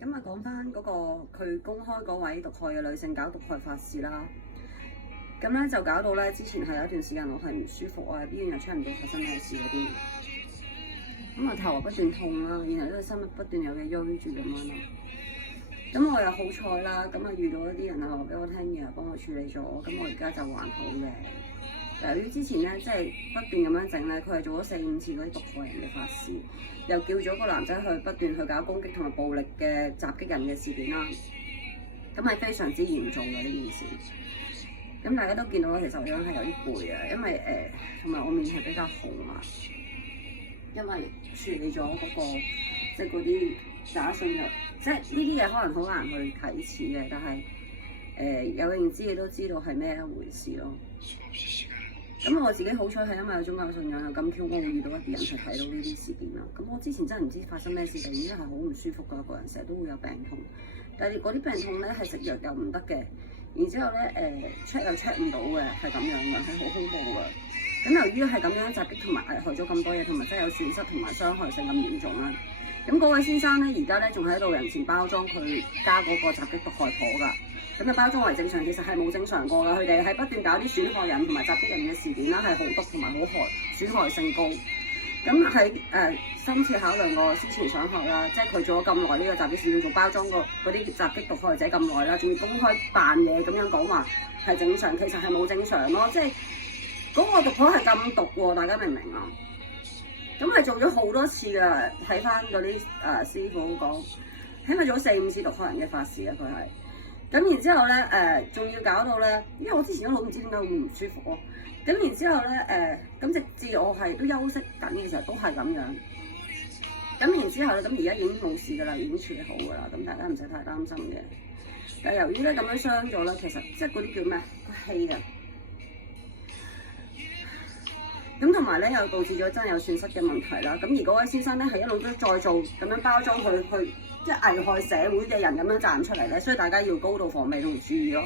咁啊，講翻嗰個佢公開嗰位毒害嘅女性搞毒害法事啦。咁咧就搞到咧，之前係有一段時間我係唔舒服啊，醫院又出唔到發生咩事嗰啲。咁啊頭啊不斷痛啦，然後呢個心不斷有嘢喐住咁樣咯。咁我又好彩啦，咁啊遇到一啲人啊話俾我聽嘅，幫我處理咗，咁我而家就還好嘅。由於之前咧即係不斷咁樣整咧，佢係做咗4-5次嗰啲毒害人嘅法事，又叫咗個男仔去不斷去搞攻擊同埋暴力嘅襲擊人嘅事件啦。咁係非常之嚴重嘅呢件事。咁大家都見到其實我樣係有啲攰啊，因為同埋我面係比較紅啊，因為處理咗嗰個即係嗰啲假信藥，即係呢啲嘢可能好難去啟齒嘅，但係有認知嘅都知道係咩一回事咯。咁我自己好彩係因為有宗教信仰，又咁巧我會遇到一啲人係睇到呢啲事件啦。咁我之前真係唔知發生咩事，突然間係好唔舒服㗎，個人成日都會有病痛，但係嗰啲病痛咧係食藥又唔得嘅。然之後咧check 又 check 唔到嘅，係咁樣嘅，係好恐怖嘅。咁由於係咁樣襲擊同埋危害咗咁多嘢，同埋真係有損失同埋傷害性咁嚴重啦。咁嗰位先生咧，而家咧仲喺度人前包裝佢加嗰個襲擊毒害婆㗎。咁啊包裝為正常，其實係冇正常過㗎。佢哋係不斷搞啲損害人同埋襲擊人嘅事件啦，係好毒同埋好害，損害性高。咁喺深切考量過思前想後啦，即係佢做咗咁耐呢個襲擊事件，做包裝過嗰啲襲擊毒害者咁耐啦，仲要公開扮嘢咁樣講話係正常，其實係冇正常咯。即係嗰個毒婆係咁毒喎，大家明唔明啊？咁係做咗好多次㗎，睇翻嗰啲師傅講，起碼做咗4-5次毒害人嘅法事啊，佢係。咁然之後咧仲要搞到咧，因為我之前一路唔知點解會唔舒服喎。咁然之後咧咁直至我係都休息緊嘅時候都係咁樣。咁然之後咧，咁而家已經冇事㗎啦，已經處理好㗎啦，咁大家唔使太擔心嘅。但係由於咧咁樣傷咗咧，其實即係嗰啲叫咩個氣啊。咁同埋咧又導致咗真係有損失嘅問題啦。咁而嗰位先生咧係一路都再做咁樣包裝佢去即係危害社會嘅人咁樣賺出嚟咧，所以大家要高度防備同注意咯。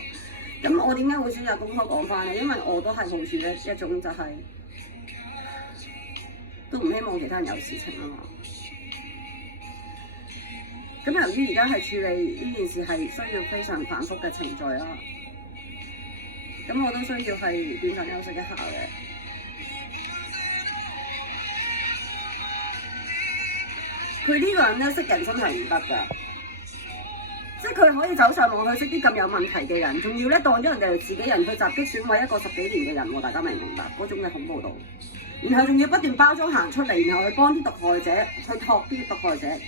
咁我點解會選擇公開講翻咧？因為我都係抱住一種就係、都唔希望其他人有事情啊嘛。咁由於而家係處理呢件事係需要非常繁複嘅程序啦，咁我都需要係短暫休息一下嘅。佢呢個人咧識人真係唔得㗎，即係佢可以走上網去識啲咁有問題嘅人，仲要咧當咗人哋係自己人去襲擊損毀一個10幾年嘅人喎，大家明唔明白嗰種嘅恐怖度？然後仲要不斷包裝行出嚟，然後去幫啲毒害者去托啲毒害者。